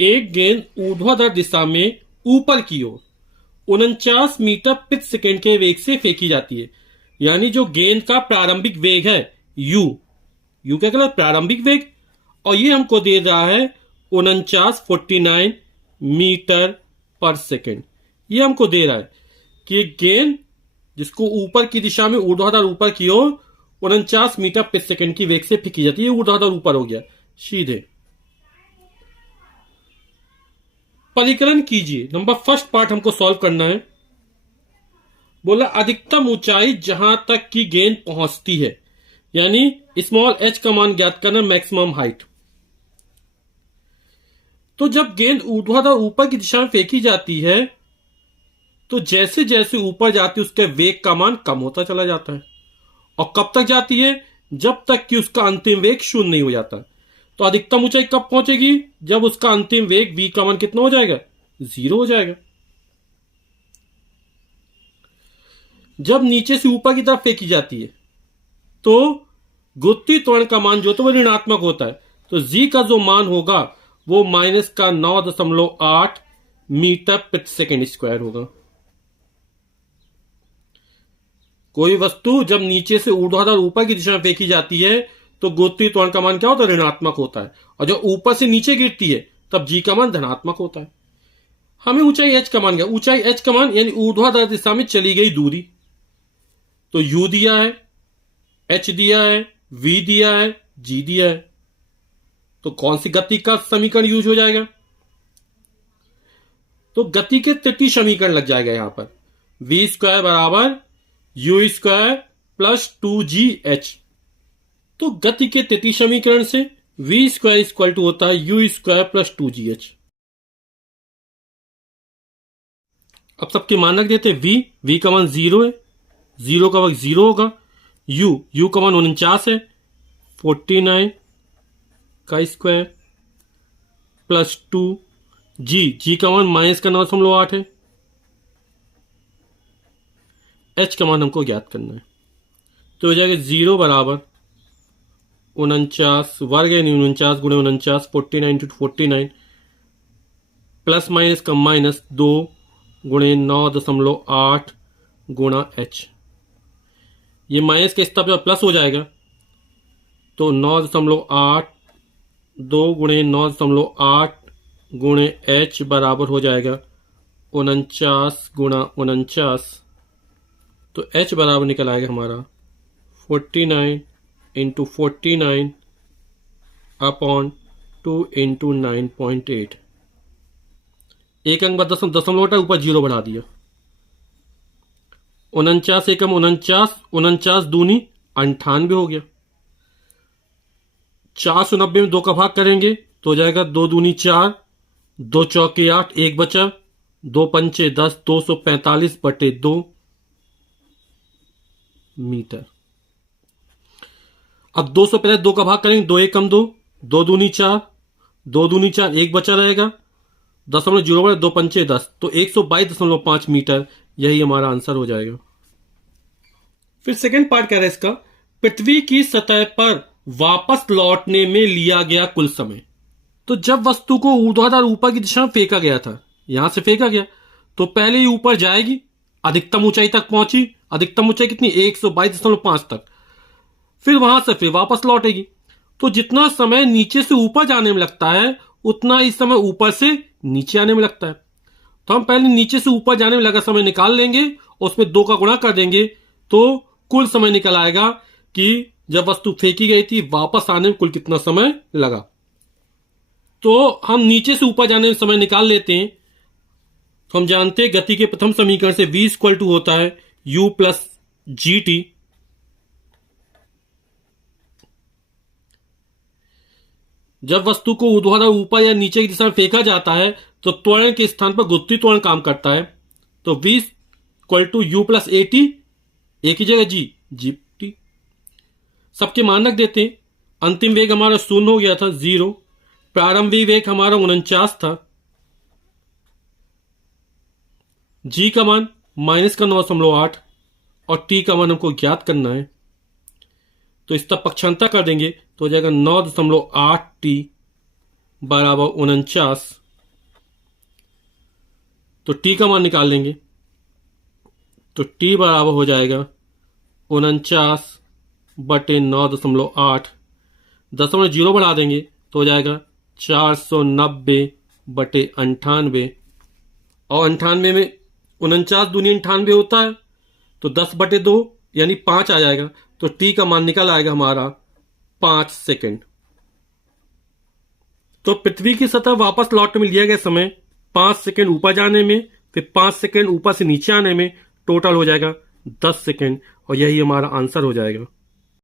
एक गेंद ऊर्ध्वाधर दिशा में ऊपर की ओर 49 मीटर प्रति सेकंड के वेग से फेंकी जाती है। यानी जो गेंद का प्रारंभिक वेग है यू, यू क्या कहलाता है? प्रारंभिक वेग। और ये हमको दे रहा है 49 मीटर पर सेकंड। ये हमको दे रहा है कि एक गेंद जिसको ऊपर की दिशा में ऊर्ध्वाधर ऊपर की ओर 49 मीटर प्रति सेकंड की वेग से फेंकी जाती है। ऊर्ध्वाधर ऊपर हो गया सीधे। परिकलन कीजिए। नंबर फर्स्ट पार्ट हमको सॉल्व करना है। बोला अधिकतम ऊंचाई जहां तक की गेंद पहुंचती है, यानी स्मॉल h का मान ज्ञात करना, मैक्सिमम हाइट। तो जब गेंद ऊर्ध्वाधर ऊपर की दिशा में फेंकी जाती है तो जैसे जैसे ऊपर जाती है उसके वेग का मान कम होता चला जाता है। और कब तक जाती है? जब तक कि उसका अंतिम वेग शून्य नहीं हो जाता। तो अधिकतम ऊंचाई कब पहुंचेगी? जब उसका अंतिम वेग v का मान कितना हो जाएगा? 0 हो जाएगा। जब नीचे से ऊपर की तरफ फेंकी जाती है तो गुरुत्वीय त्वरण का मान जो तो वो ऋणात्मक होता है। तो g का जो मान होगा वो -9.8 मीटर प्रति सेकंड स्क्वायर होगा। कोई वस्तु जब नीचे से ऊर्ध्वाधर ऊपर की दिशा में फेंकी जाती है तो गुरुत्वीय त्वरण का मान क्या होता है? ऋणात्मक होता है। और जब ऊपर से नीचे गिरती है तब g का मान धनात्मक होता है। हमें ऊंचाई h का मान क्या? ऊंचाई h का मान यानी ऊर्ध्वाधर दिशा में चली गई दूरी। तो u दिया है, h दिया है, v दिया है, g दिया है। तो कौन सी गति का समीकरण यूज हो जाएगा? तो गति के तृतीय समीकरण लग जाएगा यहां पर। v स्क्वायर बराबर u स्क्वायर प्लस 2gh। तो गति के तृतीय समीकरण से v स्क्वायर इक्वल टू होता है u स्क्वायर प्लस 2gh। अब सबके मान रख देते हैं। v का मान 0 है, 0 का वर्ग 0 होगा। u का मान 49 है, 49 का स्क्वायर प्लस 2 g का मान -9.8 है। h का मान हमको ज्ञात करना है। तो हो जाएगा 0 बराबर 49 वर्ग यानी 49 गुणे 49 49 इंटू 49 प्लस माइनस का माइनस 2 गुणे 9.8 गुणा h। ये माइनस के स्तर पर प्लस हो जाएगा तो 9.8 2 गुणे 9.8 गुणे h बराबर हो जाएगा 49 गुणा 49। तो h बराबर निकल आएगा हमारा 49 इंटू 49 अपॉन 2 इंटू 9.8। एक अंक बाद दशमलव हटा, ऊपर 0 बढ़ा दिया। 49 एकम 49, 49 दूनी 98 हो गया। 490 में 2 का भाग करेंगे तो हो जाएगा 2 दूनी 4, 2 चौके 8, 1 बचा, 2 पंचे 10, 245/2 मीटर। अब 200 पहले 2 का भाग करेंगे, 2 एकम 2, 2 दूनी 4, 2 दूनी 4, 1 बचा रहेगा, 0.0 2 पंचे 10, तो 122.5 मीटर। यही हमारा आंसर हो जाएगा। फिर सेकंड पार्ट कह रहा है इसका, पृथ्वी की सतह पर वापस लौटने में लिया गया कुल समय। तो जब वस्तु को ऊर्ध्वाधर ऊपर की दिशा में फेंका गया था, यहां से फेंका गया, तो पहले ही ऊपर जाएगी, अधिकतम ऊंचाई तक पहुंची। अधिकतम ऊंचाई कितनी? 122.5 तक। फिर वहां से फिर वापस लौटेगी। तो जितना समय नीचे से ऊपर जाने में लगता है उतना ही समय ऊपर से नीचे आने में लगता है। तो हम पहले नीचे से ऊपर जाने में लगा समय निकाल लेंगे, उसमें 2 का गुणा कर देंगे तो कुल समय निकल आएगा कि जब वस्तु फेंकी गई थी वापस आने में कुल कितना समय लगा। तो हम नीचे से ऊपर जाने में समय निकाल लेते हैं। तो हम जानते हैं गति के प्रथम समीकरण से v इक्वल टू होता है u प्लस gt। जब वस्तु को ऊर्ध्वाधर ऊपर या नीचे की दिशा में फेंका जाता है तो त्वरण के स्थान पर गुरुत्वीय त्वरण काम करता है। तो v equal to u plus at, एक ही जगह g t। सबके मान रख देते हैं। अंतिम वेग हमारा 0 हो गया था, 0। प्रारंभिक वेग हमारा 49 था। g का मान -9.8 और t का मान हमको ज्ञात करना है। तो इसका पक्षांतर कर देंगे तो हो जाएगा 9.8 t बराबर 49 तो टी का मान निकाल लेंगे। तो टी बराबर हो जाएगा 49/9.8। 0.0 बढ़ा देंगे तो हो जाएगा 490/98। और 98 में 49 दूनी 98 होता है, तो 10/2 यानी 5 आ जाएगा। तो टी का मान निकल आएगा हमारा 5 सेकेंड। तो पृथ्वी की सतह वापस लौटने में लिया गया समय 5 सेकेंड ऊपर जाने में, फिर 5 सेकेंड ऊपर से नीचे आने में, टोटल हो जाएगा 10 सेकेंड। और यही हमारा आंसर हो जाएगा।